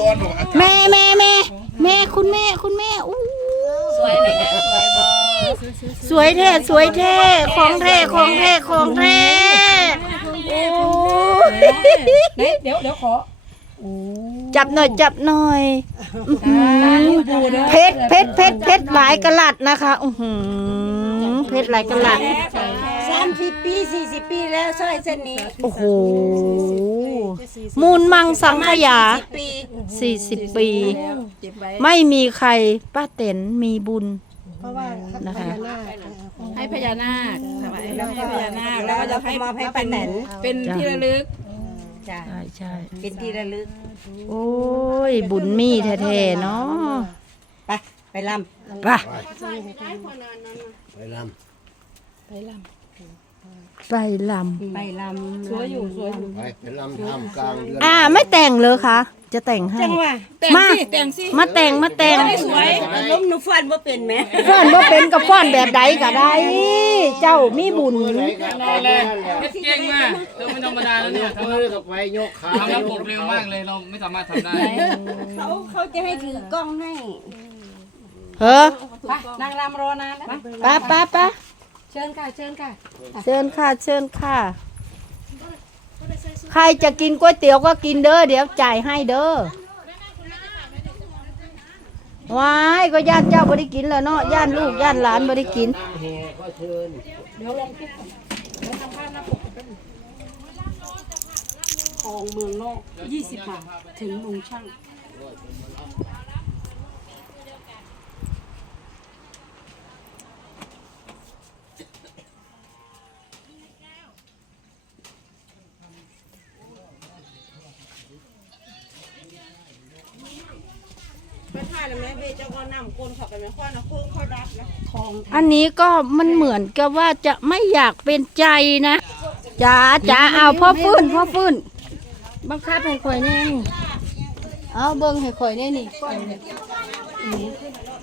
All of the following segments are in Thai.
ร้อนของอากาศแม่แม่แม่แม่คุณแม่คุณแม่อู้สวยไหมคะสวยบอสวยแท้สวยแท้ของแท้ของแท้ของแท้โอ้ยเดี๋ยวเดี๋ยวเดี๋ยวขอจับหน่อยจับหน่อยอื้อหือเพชรเพชรเพชรเพชรหลายกะลัดนะคะอือหือเพชรหลายกะลัดสาม สิบปีสี่สิบปีแล้วสร้อยเส้นนี้โอ้โห มูลมังสังขยา สิบปี40 ปีไม่มีใครป้าเต็นมีบุญ เพราะว่านะคะ ให้พญานาคถวายให้พญานาคแล้แล้ววก็ก็จะจะให้มอบให้ป้าแตนเป็นที่ระลึก จ้ะใช่ใช่เป็นที่ระลึกโอ้ย บุญมีแท้ๆเนาะไปไปลไปไปล ไปลำไปลำสวยอยู่สวยอยู่ำไปไปลำทำกลางเดือนำอ่า ไม่แต่งเลยคะจะแต่งให้ จังหวะแต่งมา สิแต่งสิมาแต่งมาแต่งสวยล้มหนูฟันว่าเป็นไหมฟ้อนว่าเป็นกับฟ้อนแบบใดก็ได้ เจ้ามีบุญได้เลยเก่งมากเราไม่ธรรมดาแล้วเนี่ยทำทำมือกับไปยกขาทำระบบเร็วมากเลยเราไม่สามารถทำได้เขาเขาจะให้ถือกล้องให้เฮ้อไปนางรำรอนานแล้ว ป้าป้าป้า เชิญค่ะ เชิญค่ะ เชิญค่ะ เชิญค่ะ ใครจะกินก๋วยเตี๋ยวก็กินเด้อ เดี๋ยวจ่ายให้เด้อว้ายก็ย่านเจ้าบ่ได้กินแล้วเนาะย่านลูกย่านหลานบ่ได้กินแห่ก็เชิญทองเมืองนอกยี่สิบบาท ถึงลุงช่าง แล้วแม่เบเจ้าก็นำคนเขาไปไม่ค่อยนะคุยค่อยรับนะทองอันนี้ก็มันเหมือนกับว่าจะไม่อยากเป็นใจนะจ๋าจ๋าเอาพ่อฟื้นพ่อฟื้นบังคับให้ข่อยแน่นี่เอาเบิ่งให้ข่อยแน่นี่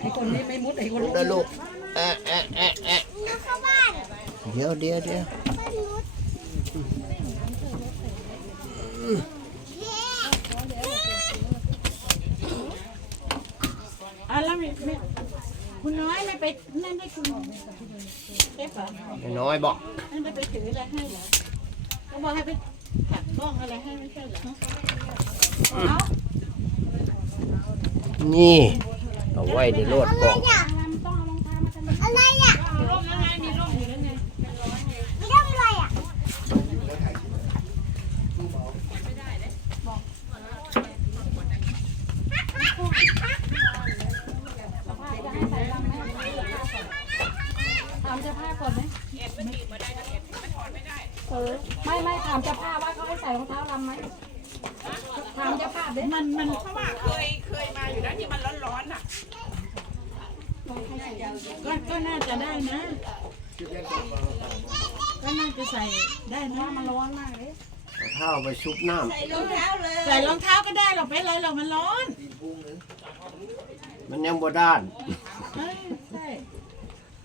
ไอ้คนนี้ไม่มุดไอ้คนเด้อลูกแอะแอะแอะแอะเดี๋ยวเดี๋ยวเดี๋ยว อะแล้ว ไม่ไม่คุณน้อยไม่ไปนั่นให้คุณเอ๊ะเหรอน้อยบอกนั่นไม่ไปถืออะไรให้เหรอก็บอกให้ไปจับบ้องอะไรให้ไม่ใช่เหรอนี่ เอาไว้ในรถบอก ถามเจ้าภาพก่อนไหม เออไม่ไม่ถามเจ้าภาพว่าเขาให้ใส่รองเท้ารำไหมถามเจ้าภาพเด้มันมันก็ก็น่าจะได้นะ ก็น่าจะใส่ได้นะมันร้อนมากเลยเอาเท้าไปชุบน้ใส่รองเท้าก็ได้หรอกไม่ไรหรอกมันร้อนำมันยังบ่ด้าน เอ้ยใช่ไม่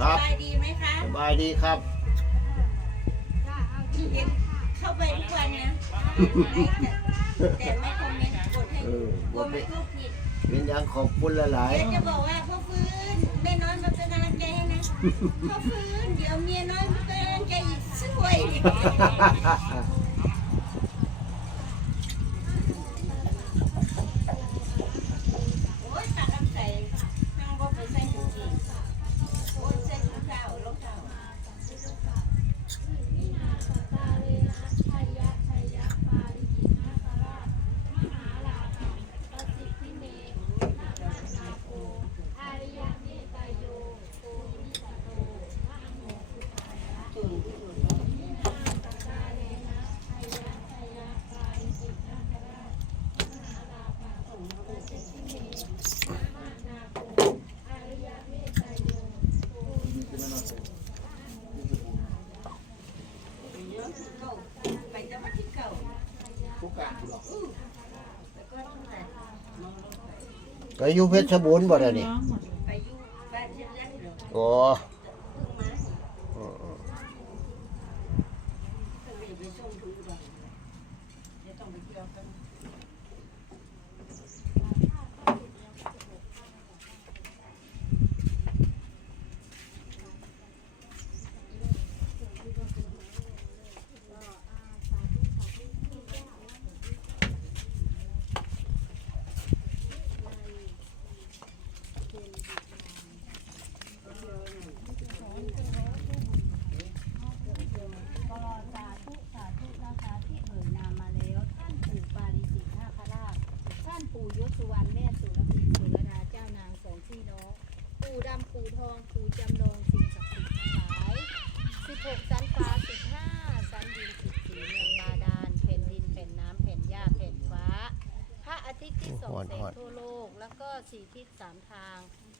ครับ สบายดีไหมคะสบายดีครับ เห็นเข้าไปทุกวันนะ แต่ไม่คอมเมนต์กดให้เออกลัวไม่พูดผิดเป็นอยังขอบคุณหลายเดี๋ยวจะบอกว่าพ่อฟื้นแม่น้อยมาเป็นกำลังใจให้นะพ่อฟื้นเดี๋ยวเมียน้อยมาเป็นกำลังใจอีกสวย ๆ ก็ยูเพชรบูรณ์บ่ได้นี่ไปนี่โอ้ ทองปู่จำลองสิ่งศักดิ์สิทธิ์ทั้งหลายสิบหกสันฟ้าสิบห้าสันดินสิบสี่เมืองบาดาลแผ่นดินแผ่นน้ำแผ่นหญ้าแผ่นฟ้า พระอาทิตย์ที่ส่องแสงทั่วโลก แล้วก็สี่ทิศสามทาง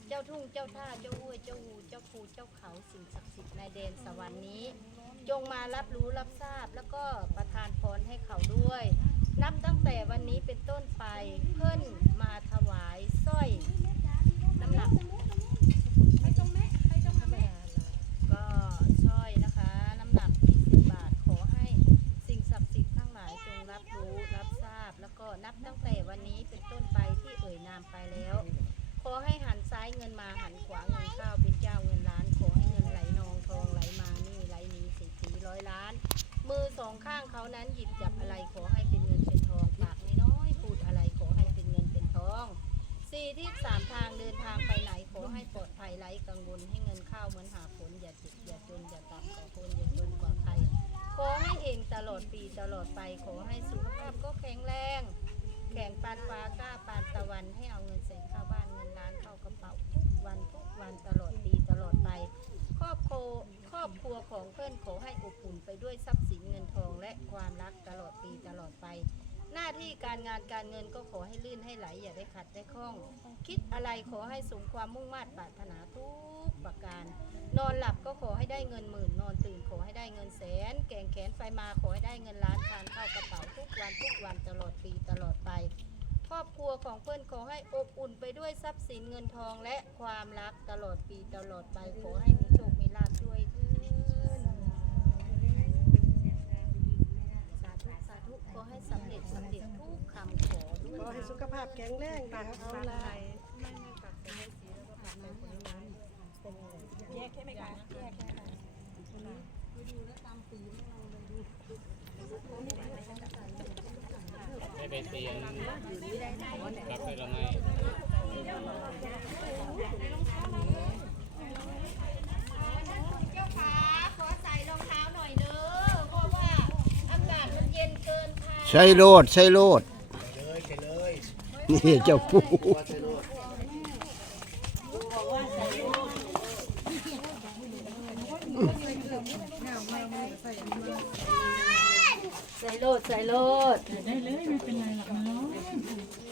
เจ้าทุ่งเจ้าท่าเจ้าห้วยเจ้าหูเจ้าภูเจ้าเขาสิ่งศักดิ์สิทธิ์ในแดนสวรรค์นี้ จงมารับรู้รับทราบแล้วก็ประทานพรให้เขาด้วย นับตั้งแต่วันนี้เป็นต้นไปเพิ่นมาถวายสร้อย น้ำหนักก็สร้อยนะคะ น้ำหนัก 20 บาท ขอให้สิ่งศักดิ์สิทธิ์ทั้งหลายจงรับรู้รับทราบ แล้วก็นับตั้งแต่วันนี้เป็นต้นไปที่เอ่ยนามไปแล้ว ขอให้หันซ้ายเงินมาหันขวาเงินเข้าเป็นเจ้าเงินล้าน ขอให้เงินไหลนองทองไหลมานี่ไหลหนีสิสีร้อยล้าน มือสองข้างเขา นั้นหยิบจับอะไรขอให้เป็นเงินเป็นทองปากน้อยๆพูดอะไรขอให้เป็นเงินเป็นทองสี่ที่สามทางเดินทางไปไหนขอให้ปลอดภัยไร้กังวลให้เงินเข้าเหมือนหาฝนอย่าเจ็บอย่าจนอย่าต่ำกว่าคนอย่าจนกว่าใครขอให้เฮงตลอดปีตลอดไปขอให้สุขภาพก็แข็งแรง แข่งปานฟ้ากล้าปานตะวันให้เอาเงินใส่เข้าบ้านเงินล้านเข้ากระเป๋าทุกวันทุกวันตลอดปีตลอดไป ครอบครัว ครอบครัวของเพื่อนขอให้อบอุ่นไปด้วยทรัพย์สินเงินทองและความรักตลอดปีตลอดไป หน้าที่การงานการเงินก็ขอให้ลื่นให้ไหลอย่าได้ขัดได้ข้อง คิดอะไรขอให้สมความมุ่งมา่ปรารถนาทุกประการ นอนหลับก็ขอให้ได้เงินหมื่น นอนตื่นขอให้ได้เงินแสน แก่งแขนไฟมาขอให้ได้เงินล้านทานเข้ากระเป๋าทุกวันทุกวันตลอดปีตลอดไปครอบครัวของเพื่อนขอให้อบอุ่นไปด้วยทรัพย์สินเงินทองและความรักตลอดปีตลอดไปขอให้มีโชคมีลาภด้วยเถิดสาธุสาธุขอให้สำเร็จทุกคำขอด้วยขอให้สุขภาพแข็งแรงค่ะเอาละไม่ไม่ปักแต่สีแล้วก็ปักแต่ผลไม้เป็นไงแยกใช่ไหมคะแยกใช่ไหมได้ไปเตียงรับไปละไง เจ้าขาขอใส่รองเท้าหน่อยเด้อเพราะว่าอากาศมันเย็นเกินค่ะ ใช่โลดใช่โลดนี่เจ้าปูใส่โลดใส่โลดได้เลยไม่เป็นไรหรอกมันร้อน